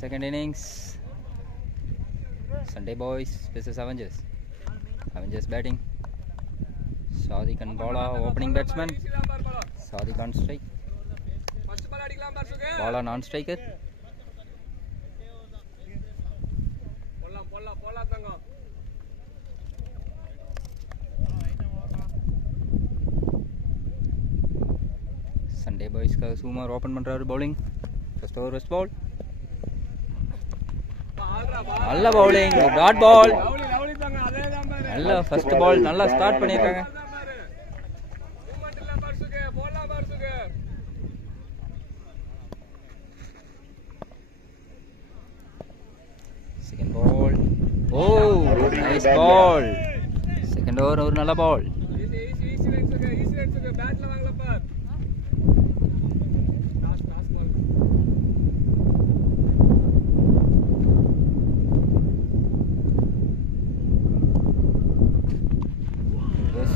second innings. Sunday Boys versus Avengers. Avengers batting. Sadiq and Bala opening batsman. Sadiq on strike. Bala non-striker. Sunday Boys ka Sumar open பண்றாரு bowling. First over first ball. நல்ல bowling, dot ball. நல்ல first ball நல்லா start பண்ணிருக்காங்க. Second ball. Oh, nice ball. Second over ஒரு நல்ல ball.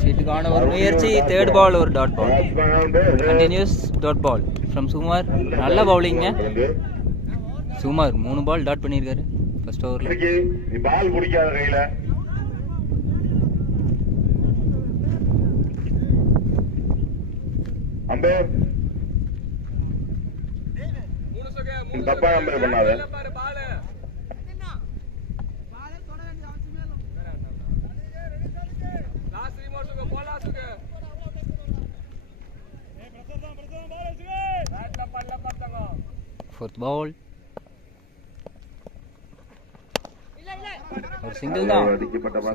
சீட்டுக்கான ஒரு முயற்சி, third ball ஒரு dot ball, continues dot ball from சுமார். நல்ல பவுலிங்க சுமார், 3 பால் டாட் பண்ணியிருக்காரு ஃபர்ஸ்ட் ஓவரில். பால் பிடிக்காத கையில அம்பேர் தப்பா அம்பேர் பண்ணாத. ஃபோர்த் பால் ஒரு சிங்கிள் தான்,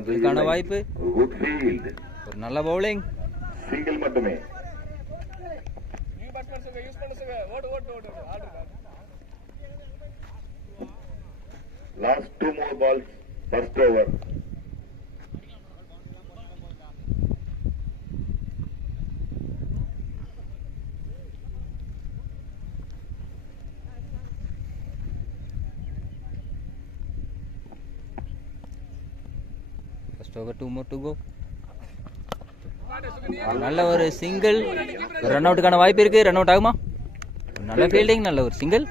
சிங்கிள்கான வாய்ப்பு, ஒரு நல்ல பவுலிங், சிங்கிள் மட்டுமே. Last 2 more balls first over. over 2 more to go. நல்ல ஒரு சிங்கிள், ரன் அவுட்டுக்கான வாய்ப்பு இருக்கு. ரன் அவுட் ஆகுமா? நல்ல ஃபீல்டிங், நல்ல ஒரு single.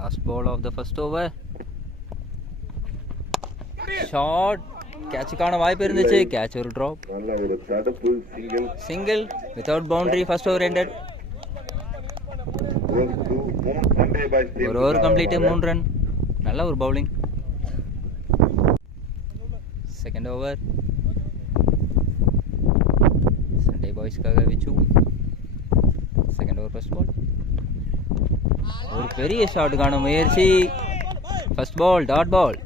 Last ball of the first over. Short, கேட்சுக்கான வாய்ப்பு இருந்துச்சு, கேட்ச் ஒரு டிராப். நல்ல ஒரு தடுப்பு single without boundary. First over ended. ஒரு ஓவர் கம்ப்ளீட், 3 ரன். நல்ல ஒரு பவுலிங். செகண்ட் ஓவர் சண்டே பாய்ஸ்க்காக Vichu. Second over first ball. ஒரு பெரிய ஷாட்டுக்கான முயற்சி. First ball dot ball.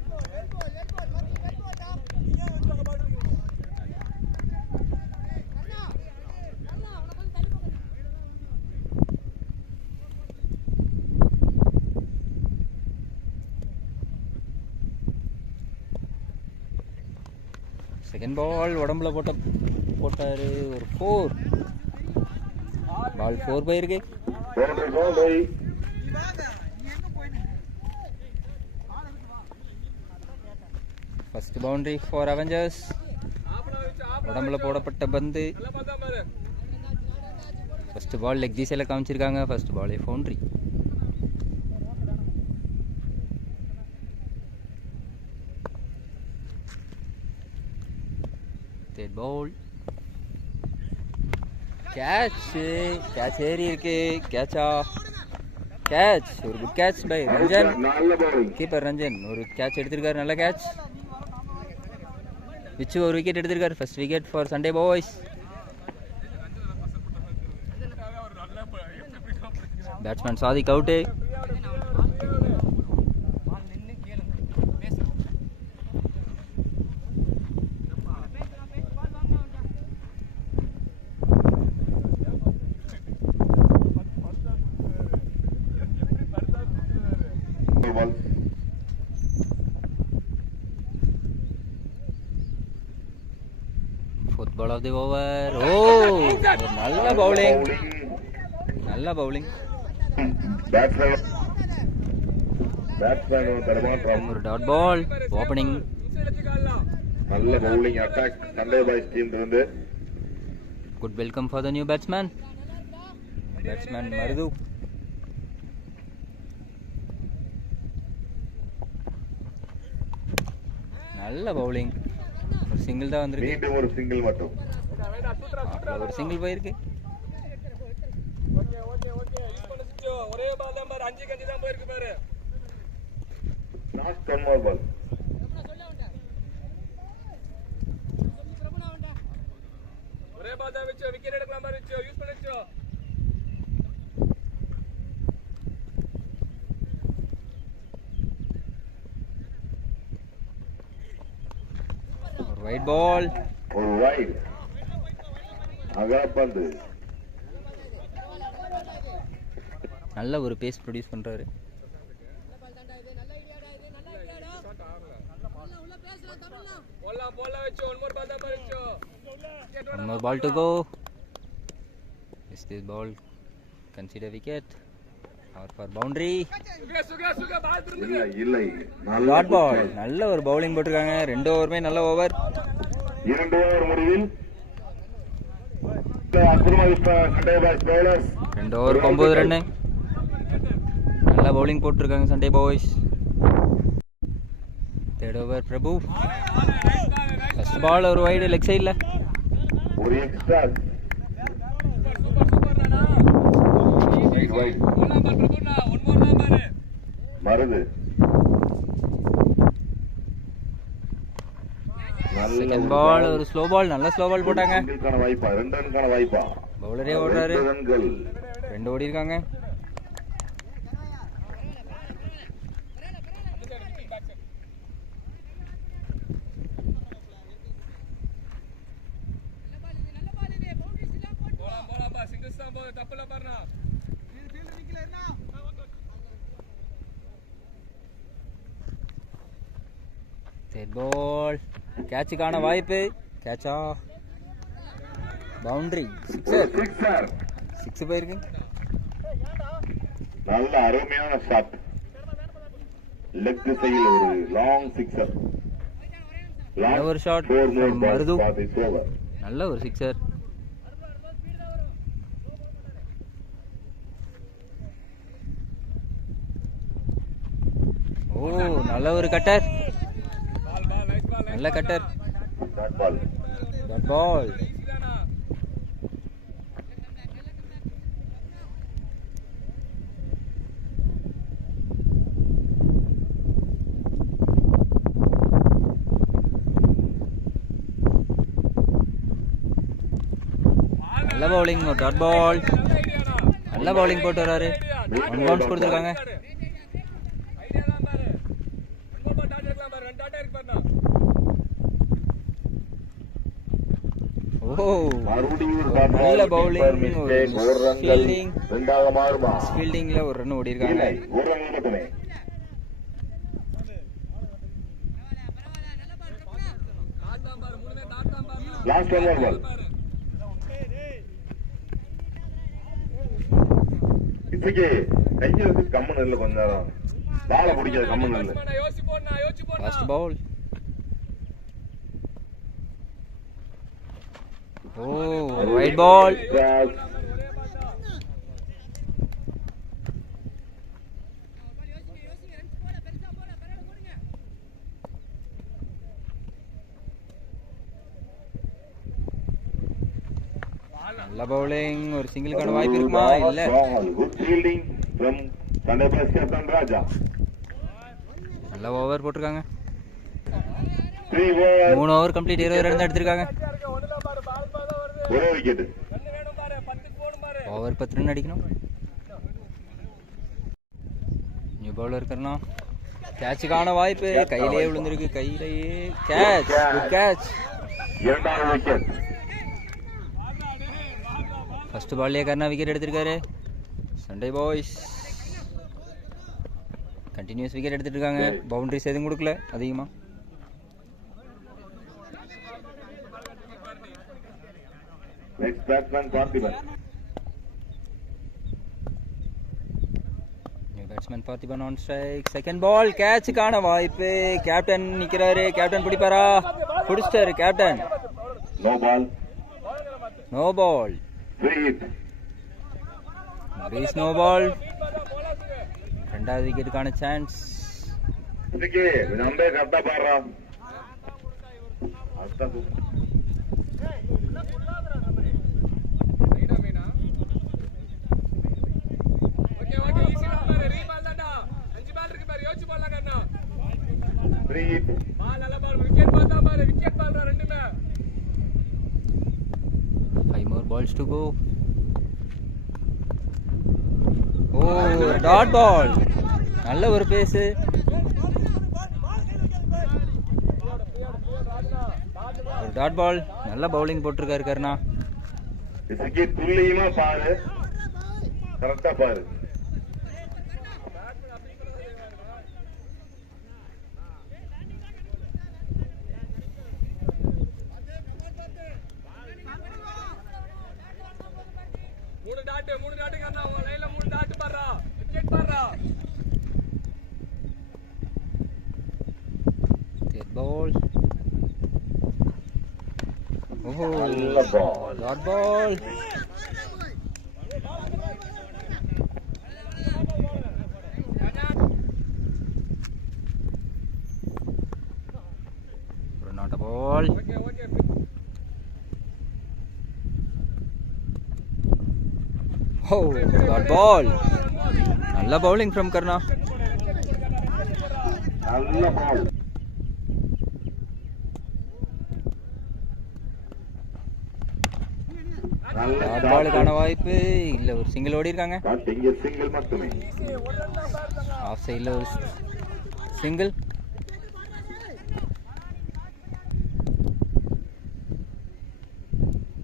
Second ball உடம்புல போட்டாரு, ஒரு 4 பால் 4 போயிருக்கு. First boundary for Avengers. உடம்புல போடப்பட்ட பந்து. ஃபர்ஸ்ட் பால் லெக் திசையில் காமிச்சிருக்காங்க. ஃபர்ஸ்ட் பாலே பவுண்டரி. தேர்ட் பால். கேட்ச் ஏறி இருக்கு. கேட்சா? கேட்ச், ஒரு good catch by Ranjan. Keeper Ranjan ஒரு கேட்ச் எடுத்திருக்காரு, நல்ல கேட்ச். விச்சு ஒரு விக்கெட் எடுத்திருக்காரு. First wicket for Sunday boys. Batsman Sadiq out. Fourth ball of the over. Oh, நல்ல பவுலிங், நல்ல பவுலிங். ஒரு டாட் பால். ஓப்பனிங் நல்ல bowling attack Sunday Boys team இருந்து. Good welcome for the new batsman Marudu. நல்ல bowling. ஒரு single தான் வந்திருக்கு. மீண்டும் ஒரு சிங்கிள் மட்டும். ஒரு சிங்கிள் போயிருக்கு. ஒரே பால் தான் பாரு, 5 கண்டி தான் போயிருக்கு பாரு. Last 1 more ball. ஒரே பால் தான் வெச்சு விக்கெட் எடுக்கலாம் பாரு, வெச்சு யூஸ் பண்ணு. ஒரு வைட் பால். ஒரு வைட். அகப்பந்து. நல்ல ஒரு பேஸ் ப்ரொடியூஸ் பண்றாரு. One more ball to go. Is this ball consider wicket or for boundary? இல்லை. Dot ball. நல்ல ஒரு பவுலிங் போட்டுருக்காங்க. 2 ஓவருமே நல்ல ஓவர். 2 ஓவர் முடிவில் Sunday Boys bowlers 2 over 9 run. நல்ல பவுலிங் போட்டுருக்காங்க சண்டே பாய்ஸ். தேர்ட் ஓவர் பிரபு. ஃபர்ஸ்ட் பால் ஒரு வைடு லெக் சைடுல. ஒரு எக்ஸ்ட்ரா மருது. செகண்ட் பால் ஒரு ஸ்லோ பால். நல்ல ஸ்லோ பால் போட்டாங்க. வாய்ப்பா 2 ரன்னுக்கான வாய்ப்பா. பவுலரே ஓடுறாரு. 2 ஓடி இருக்காங்க. தேர்ட் பால் கேட்சுக்கான வாய்ப்பு. கேட்சா பவுண்டரி. சிக்ஸ் போயிருக்கு. நல்ல அருமையான ஷாட். லெக் திசையில் ஒரு லாங் சிக்ஸர். நல்ல ஒரு ஷாட் மருது. நல்ல ஒரு சிக்ஸர். ஓ நல்ல ஒரு கட்டர். நல்ல cutter. Dot ball. Dot ball. நல்ல பவுலிங். ஒரு டாட் பால். நல்ல பவுலிங் போட்டு வராரு. 1 பவுன்ஸ் கொடுத்துருக்காங்க. ஓ நல்ல பவுலிங். ஃபீல்டிங். ஃபீல்டிங்ல ஒரு ரன் ஓடி இருக்காங்க. Last 1 more ball. இப்போக்கே கையை வச்சு கம்மன் இல்ல கொஞ்ச நேரம். பாலை பிடிக்காது கம்மன் இல்ல. Last ball. Oh wide ball. நல்ல பவுலிங். ஒரு சிங்கிளுக்கான வாய்ப்பு இருக்குமா? இல்ல. Good fielding from Sunday Boys captain Raja. நல்ல ஓவர் போட்டிருக்காங்க. 3 ஓவர் கம்ப்ளீட். 20 ரன் எடுத்திருக்காங்க. ஒரே விக்கெட். ஓவர் 10 ரன் அடிக்கணும். நியூ பவுலர் இருக்கணும். கேட்சுக்கான வாய்ப்பு. கையிலேயே விழுந்திருக்கு. கையிலேயே கேட்ச். Good catch. இரண்டாவது விக்கெட். ஃபர்ஸ்ட் பால்லே கர்ணா விக்கெட் எடுத்திருக்காரு. சண்டே பாய்ஸ் கண்டினியூஸ் விக்கெட் எடுத்துட்டு இருக்காங்க. பவுண்டரிஸ் எதுவும் கொடுக்கல அதிகமா. Next batsman Parthiban. Batsman Parthiban on strike. Second ball கேட்சுக்கான வாய்ப்பு. கேப்டன் நிக்கிறாரு. கேப்டன் பிடிப்பாரா? பிடிச்சிட்டாரு captain. No ball. No ball. ரீஸ் நோ பால். ரெண்டாவது விக்கெட்டுக்கான சான்ஸ். நம்பே கரெக்டா பாடுறா. Five more balls to go. Oh, dot ball. நல்ல ஒரு பேஸ். ஒரு டாட் பால். நல்ல பவுலிங் போட்டிருக்காரு கருணா. துல்லியமா பாரு, கரெக்டா பாரு. மூணு டாட் கண்ணா, உங்க லைன்ல 3 டாட் பாறா. விக்கெட் பாறா. Dead ball. ஓஹோ, நல்ல பால். Dot ball. ஒரு not ball. Okay okay. Oh, got ball. நல்ல bowling from Karna. நல்ல பால். டாட் பாலுக்கான வாய்ப்பு இல்ல. ஒரு சிங்கிள் ஓடி இருக்காங்க. இங்க சிங்கிள் மட்டுமே. ஆஃப் சைடுல ஒரு single.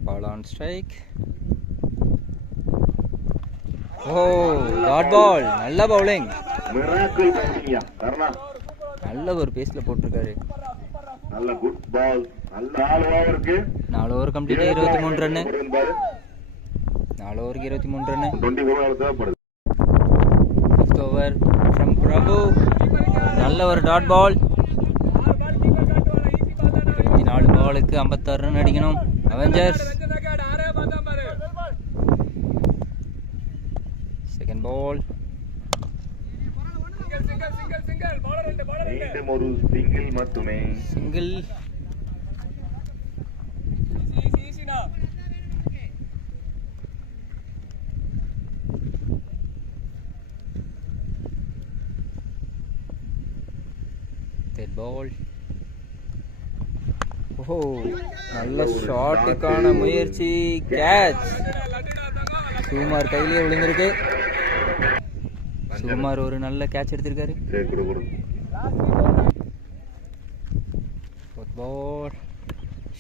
Ball on strike. Oh, dot ball. நல்ல பவுலிங். மிராக்கிள் பவுலிங்கா கர்ணா. நல்ல ஒரு பேஸ்ல போட்டிருக்காரு. நல்ல குட் பால். நல்ல 4 ஓவருக்கு 4 ஓவர் கம்ப்ளீட். 23 ரன். 4 ஓவருக்கு 23 ரன். 24 ஓவர் தேவைப்படுது. 5th ஓவர் ஃப்ரம் பிரபு. நல்ல ஒரு டாட் பால். 24 பாலுக்கு 56 ரன் அடிக்கணும். அவெஞ்சர்ஸ். Second ball. மீண்டும் ஒரு சிங்கிள் மட்டுமே. சிங்கிள். Third ball. ஓஹோ, நல்ல ஷாட்டுக்கான முயற்சி. கேட்ச். சுகுமார் கையிலேயே விழுந்திருக்கு. சுகுமார் ஒரு நல்ல கேட்ச் எடுத்திருக்காரு.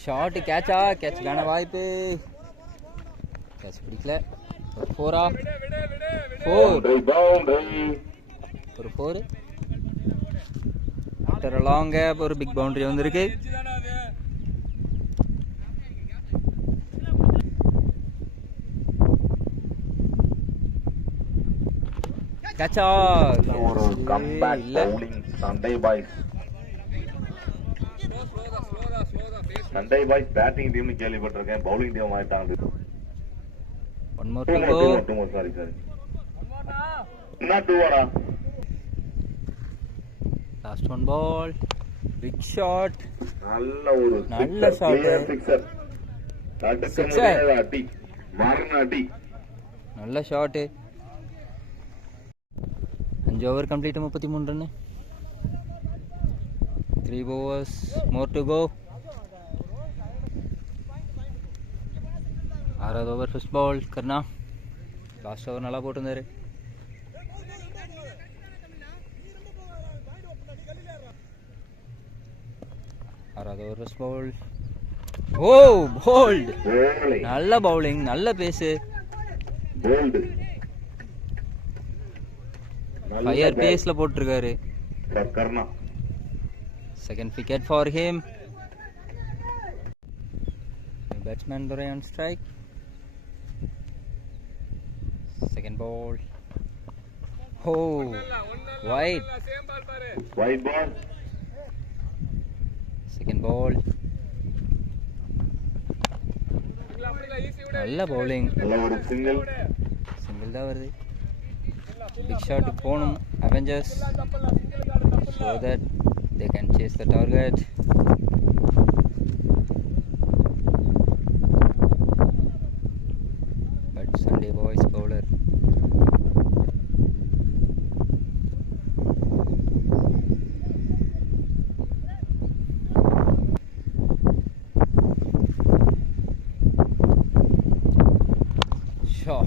ஷார்ட் கேட்சா? கேட்சுக்கான வாய்ப்பு. கேட்ச் பிடிக்கல. ஒரு 4 ஒரு 4. ஆஃப்டர் a long gap ஒரு பிக் பவுண்டரி வந்திருக்கு. கேட்சா? ஒரு comeback bowling Sunday Boys. Sunday Boys batting டீம்னு கேள்விப்பட்டிருக்கேன். பவுலிங் டீம் ஆயிட்டாங்க. One more to go. Sorry என்ன 2 ஓவரா? Last one ball. Big shot. நல்ல ஷாட். சிக்ஸர். அடி மரண அடி. நல்ல shot. 5 over complete. 33 run. 3 overs more to go. 6th over first ball Karna. Last over நல்லா போட்டிருந்தாரு. Over first ball. ஓ, போல்ட். நல்ல பவுலிங். நல்ல பேஸ். ஃபயர் பேஸ்ல போட்டிருக்காரு. Karna. Second wicket for him. Batsman Durai on strike. Second ball. Oh wide. Same ball பாரு. Wide ball. Second ball. இல்ல அப்படி இல்ல ஈஸி விடு. நல்ல பவுலிங். நல்ல ஒரு சிங்கிள். சிங்கிள் தான் வருது. பிக் ஷாட் போகணும் Avengers. So that they can chase the target. But Sunday boys bowler.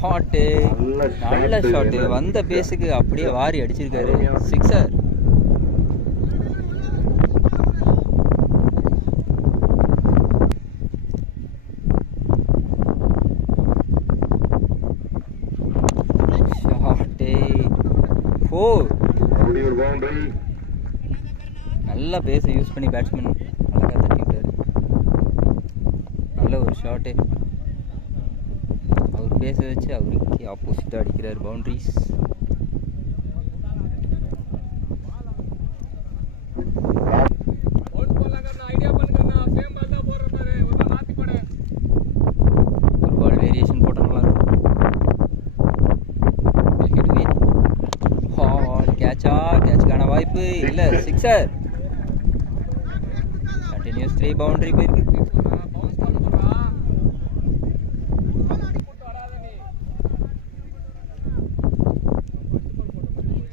Shot நல்ல ஷாட் வந்த பேஸுக்கு அப்படியே வாரி அடிச்சிருக்காரு. சிக்ஸர். நல்ல பேஸை யூஸ் பண்ணி பேட்ஸ்மேன் அழகாக தட்டிவிட்டார். நல்ல ஒரு ஷாட்டு. அவர் பேஸை வச்சு அவருக்கு ஆப்போசிட்டாக அடிக்கிறார் பவுண்ட்ரிஸ். அவுட் போலாம் கண்ணா ஐடியா பண்ணு கண்ணா. சேம் பால் தான் போடுற பாரு. ஒரு நாள் மாத்தி போடு. ஒரு பால் வேரியேஷன் போட்டால் நல்லா இருக்கும். கேட்சா? கேட்சுக்கான வாய்ப்பு இல்லை. சிக்ஸர். கண்டினியூஸ் 3 பவுண்டரி போயிருக்கு. பவுன்ஸ் பால் போடுறா. போட்டு வராத நீ.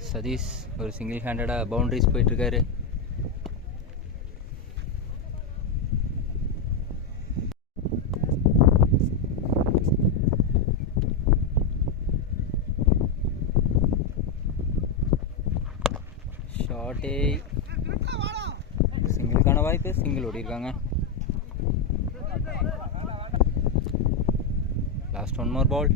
சதீஷ் ஒரு சிங்கிள் ஹேண்டடாக பவுண்டரிஸ் போயிட்டுருக்காரு. ஷார்ட்டே சிங்கிளுக்கான வாய்ப்பு. சிங்கிள் ஓடிருக்காங்க. லாஸ்ட் ஒன் மோர் பால்.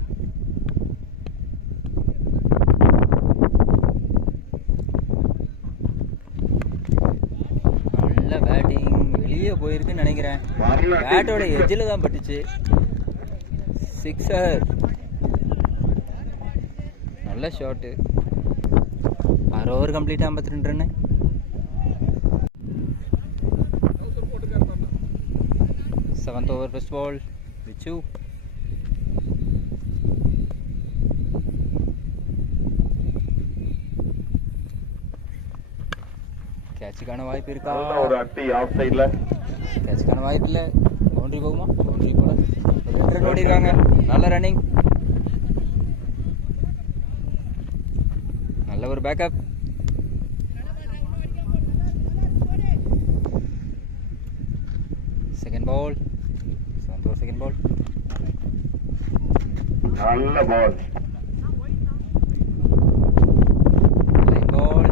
நல்ல பேட்டிங். வெளியே போயிருக்குன்னு நினைக்கிறேன். பேட்டோட எஜ்ஜில் தான் பட்டுச்சு. சிக்ஸர். நல்ல ஷாட்டு. 6 over complete. 52 ரன்னு. போட்டுக்காரு பாருங்க. 7th over first ball. Richu. கேட்சுக்கான வாய்ப்பு இருக்கா? ஒரு அட்டி ஆஃப் சைடுல. கேட்சுக்கான வாய்ப்பு இல்லை. பவுண்டரி போகுமா? பவுண்டரி போல. ஒரு 2 ரன் ஓடிருக்காங்க. நல்ல ரன்னிங். நல்ல ஒரு backup. Second ball. Second ball. நல்ல பால். லைன் பால்.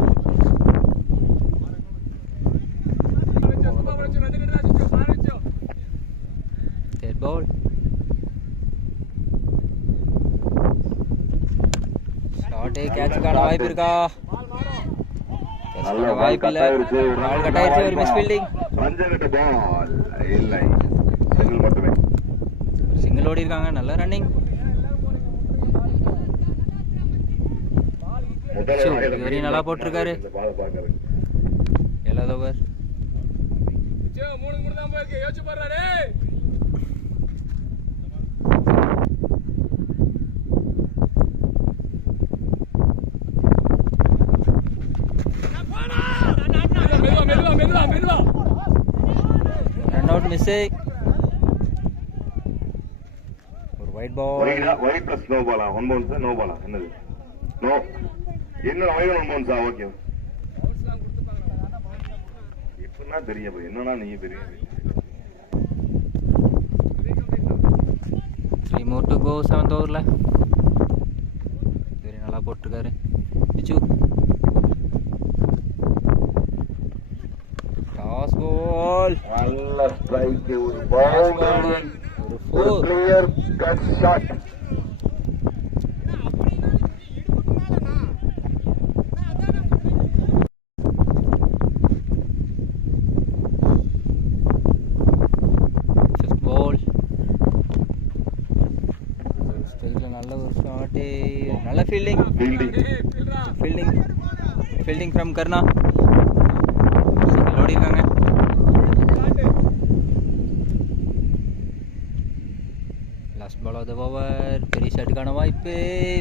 தேர்ட் பால். ஷார்ட்டே. கேட்சுக்கான வாய்ப்பு இருக்கா? நல்ல வாய்ப்பு இல்லை. பால் கட் ஆயிடுச்சு. ஒரு மிஸ் ஃபீல்டிங். பஞ்சகட்ட பால் இல்லை. சிங்கிள் மட்டுமே. சிங்கிள் ஓடி இருக்காங்க. நல்ல ரன்னிங். வெரி நல்லா போட்டிருக்காரு. 7th over. சே 3 தான் போயிருக்கு. யோசிச்சு பாருடா. மெதுவா ரன் அவுட் மிஸ். ஒரு wide ball. Wide plus no பாலா? 1 பவுன்ஸ் நோ பாலா? என்னது? நோ. இன்னும் ஒயிட் 1 பவுன்ஸா? ஓகே. இப்பதான் தெரியும். என்னன்னா நீ தெரியும். 3 more to go 7th overல. வெரி நல்லா போட்டிருக்காரு. பிச்சு. Toss ball. நல்ல ஸ்ட்ரைக். ஒரு பவுண்டரி. ஒரு 4. Clear cut shot. நல்ல ஒரு ஷாட்டு, நல்ல fielding fielding from Karna. Single ஓடிருக்காங்க. Last ball of the over. பெரிய ஷாட்டுக்கான வாய்ப்பு,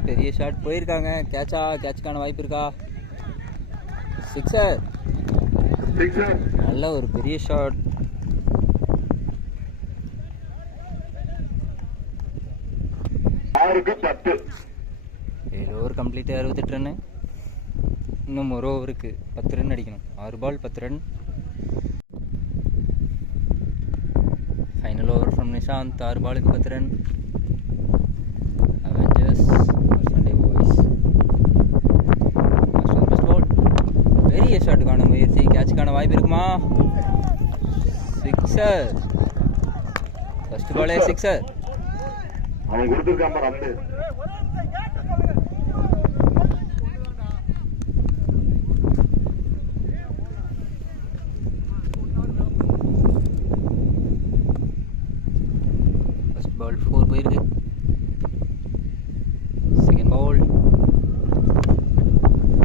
பெரிய ஷாட் போயிருக்காங்க. கேட்சுக்கான வாய்ப்பு இருக்கா? சிக்ஸர், நல்ல ஒரு பெரிய ஷாட். Over complete 68 run. இன்னும் ஒரு ஓவருக்கு 10 ரன் அடிக்கணும். 6 ball 10 run. Final over from Nishant. 6 பாலுக்கு 10 ரன். Avengers Sunday boys. பெரிய ஷாட்டுக்கான முயற்சி, கேட்சுக்கான வாய்ப்பு இருக்குமா? சிக்ஸர், ஃபர்ஸ்ட் பாலே சிக்ஸர். அவன் கொடுத்துருக்கான் பாரு அந்த. ஃபர்ஸ்ட் பால் 4 போயிருக்கு. செகண்ட் பால்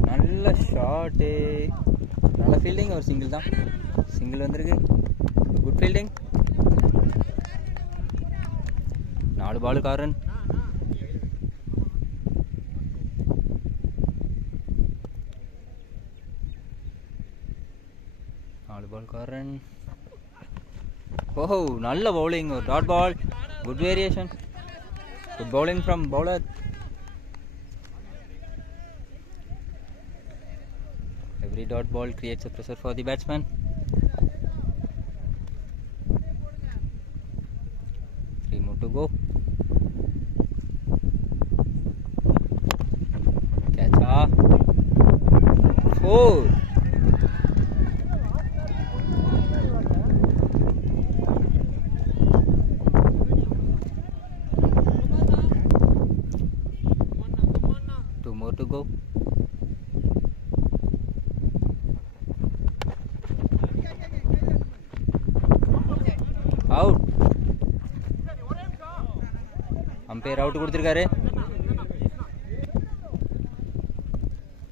நல்ல ஷாட்டு, நல்ல ஃபீல்டிங். ஒரு சிங்கிள் தான், சிங்கிள் வந்திருக்கு. Good fielding. 4 பாலுக்கு 6 ரன். ஓஹோ, நல்ல பவுலிங். ஒரு dot ball. Good variation. Good bowling from bowler. Every dot ball creates a pressure for the batsman. Three more to go. Catch up. 4. Two more to go. Out. Umpire out கொடுத்துருக்காரு.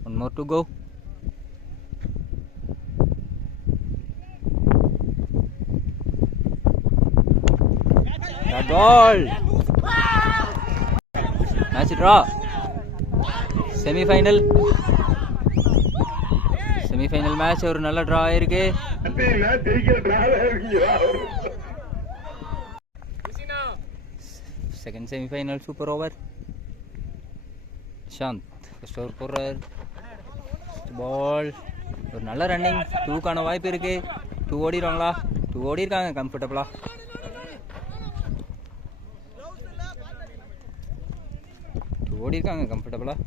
1 more to go. That ball. Match draw. Semi-final match. ஒரு நல்ல draw ஆயிருக்கு. Second semifinal super over. Santh first over போடுறார். Ball ஒரு நல்ல running. 2க்கான வாய்ப்பு இருக்கு. 2 ஓடிடுவாங்களா? 2 ஓடி இருக்காங்க கம்ஃபர்டபுளா.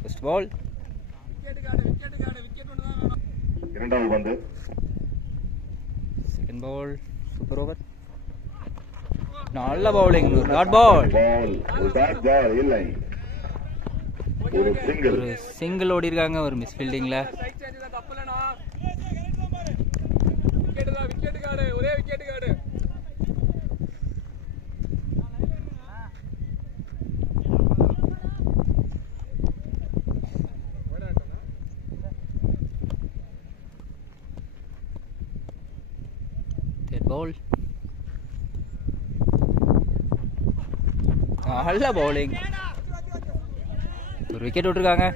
First ball. இரண்டாவது பந்து. Second ball super over. நல்ல பவுலிங். Dot ball. ஒரு சிங்கிள் ஓடி இருக்காங்க. ஒரு மிஸ் ஃபீல்டிங்ல. ஒரே விக்கெட் காடு. Third ball. நல்ல பவுலிங். ஒரு விக்கெட் விட்டுருக்காங்க.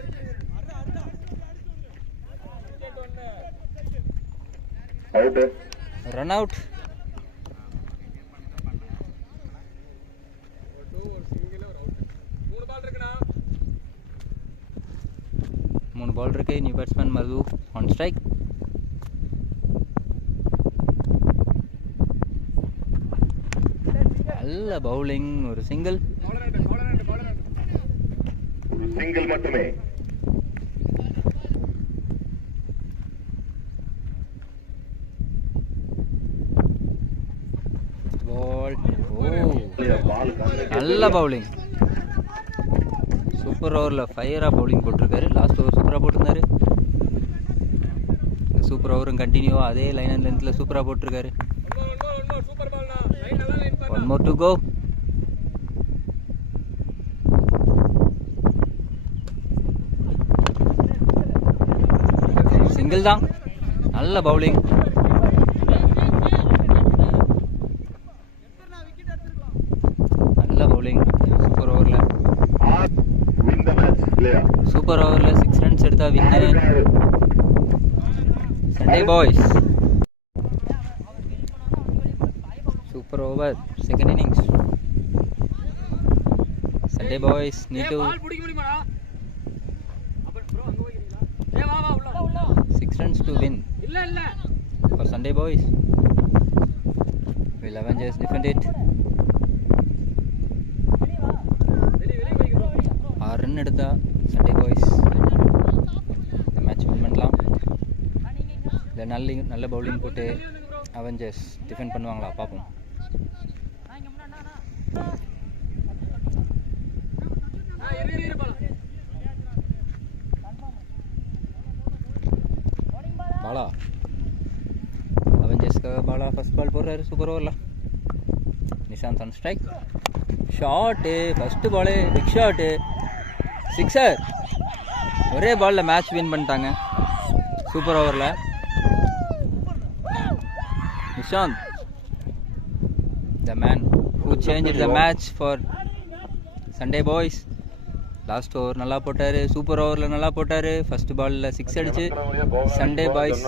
Run out. மூணு பால் இருக்கு. New batsman Madhu on strike. நல்ல பவுலிங். ஒரு சிங்கிள் மட்டுமே. நல்ல பவுலிங். சூப்பர் ஓவரில் ஃபயராக பவுலிங் போட்டிருக்காரு. லாஸ்ட் ஓவர் சூப்பராக போட்டிருந்தாரு. சூப்பர் ஓவரும் கண்டினியூவாக அதே லைன் அண்ட் லென்த்தில் சூப்பராக போட்டிருக்காரு. 1 more to go. சிங்கிள் தான். நல்ல பவுலிங். நல்ல பவுலிங். சூப்பர் ஓவரில் win the match player. Super ஓவரில் 6 ரன்ஸ் எடுத்தா win. Sunday boys super over. Second innings. Sunday boys need to ball பிடிக்க முடியுமாடா? அப்ப ப்ரோ அங்க போய்க்கிறீங்களா? வா வா உள்ள 6 runs to win இல்ல for Sunday boys. Will Avengers defend it? வெளிய போய்க்கிறோம். 6 ரன் எடுத்தா சண்டே பாய்ஸ் இந்த மேட்ச் வின் பண்ணலாம். இல்லை நல்ல பவுலிங் போட்டு அவெஞ்சர்ஸ் டிஃபெண்ட் பண்ணுவாங்களா பார்ப்போம். பாலா அவெஞ்சர்ஸ்க்காக பாலா ஃபர்ஸ்ட் பால் போடுறாரு. சூப்பர் ஓவரில் Nishant on strike. Shot first ball big shot sixer. ஒரே பாலில் மேட்ச் வின் பண்ணிட்டாங்க சூப்பர் ஓவரில். Nishant the man who changed the match for Sunday boys. Last over நல்லா போட்டார். சூப்பர் ஓவரில் நல்லா போட்டார். ஃபஸ்ட்டு பாலில் 6 அடிச்சு சண்டே பாய்ஸ்